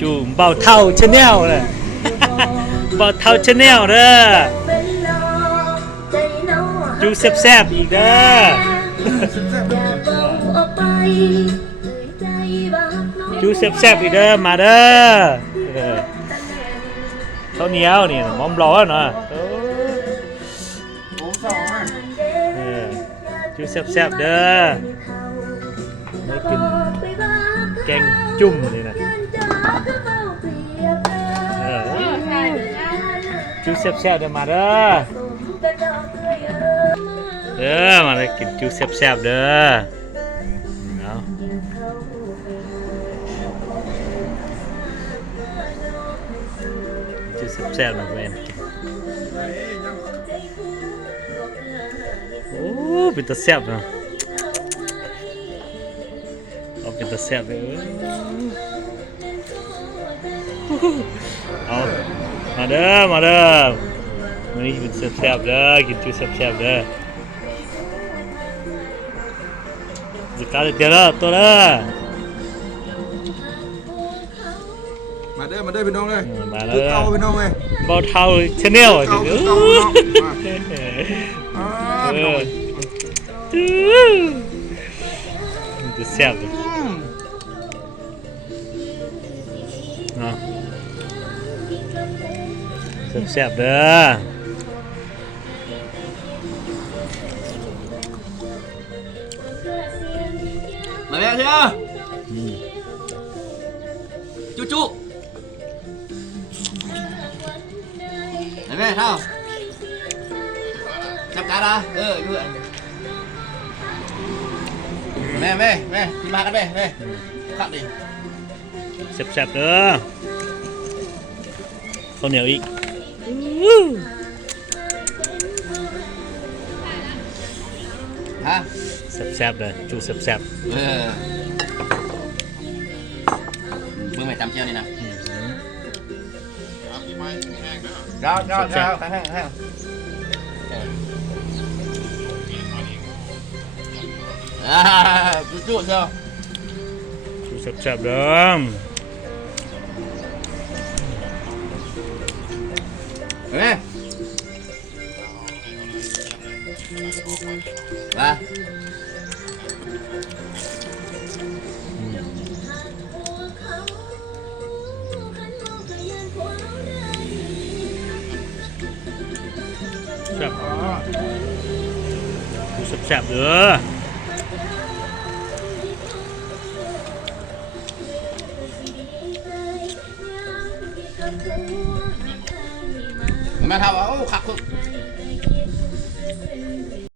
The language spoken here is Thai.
จูเบาเท่าชาแนลเลยเบาเท่าชาแนลเด้อจูแซ่บๆอีกเด้อจูแซ่บๆอีกเด้อมาเด้อข้าวเหนียวนี่มอมร้อนเนาะจูแซ่บๆเด้อได้กินแกงจุ่มเลยนะจูแซ่บๆเด้อมาเด้อมาได้กินจูแซ่บๆเด้อเอาจูแซ่บๆหน่อยเว้ยโอ้เป็นตาแซ่บเนาะเอาเป็นตาแซ่บเลยเอามาเด้อมาเด้อวันนี้กินแซ่บๆเด้อกินจูแซ่บๆเด้อจะการเดี๋ยวละตัวละมาเด้อพี่น้องเลยมาแล้ คือเก่าว พี่น้องเลย เบาเท่าชาแนลอ่ะจะแซ่บเลยนะแซ่บๆเด้อมาแล้วเชียวจุ๊ไหนแม่เท่าจับการอ่ะด้วยแม่กินมากันแม่ขับดิแซ่บๆเด้อข้าวเหนียวอีกฮะแซ่บๆเลยจูแซ่บมึงไม่จำเชียวนี่นะรอแห้งจุ๊เชียวจูแซ่บๆเด้อเฮ้ยมาแซ่บจูแซ่บๆเด้อแม่ทำเอาขัก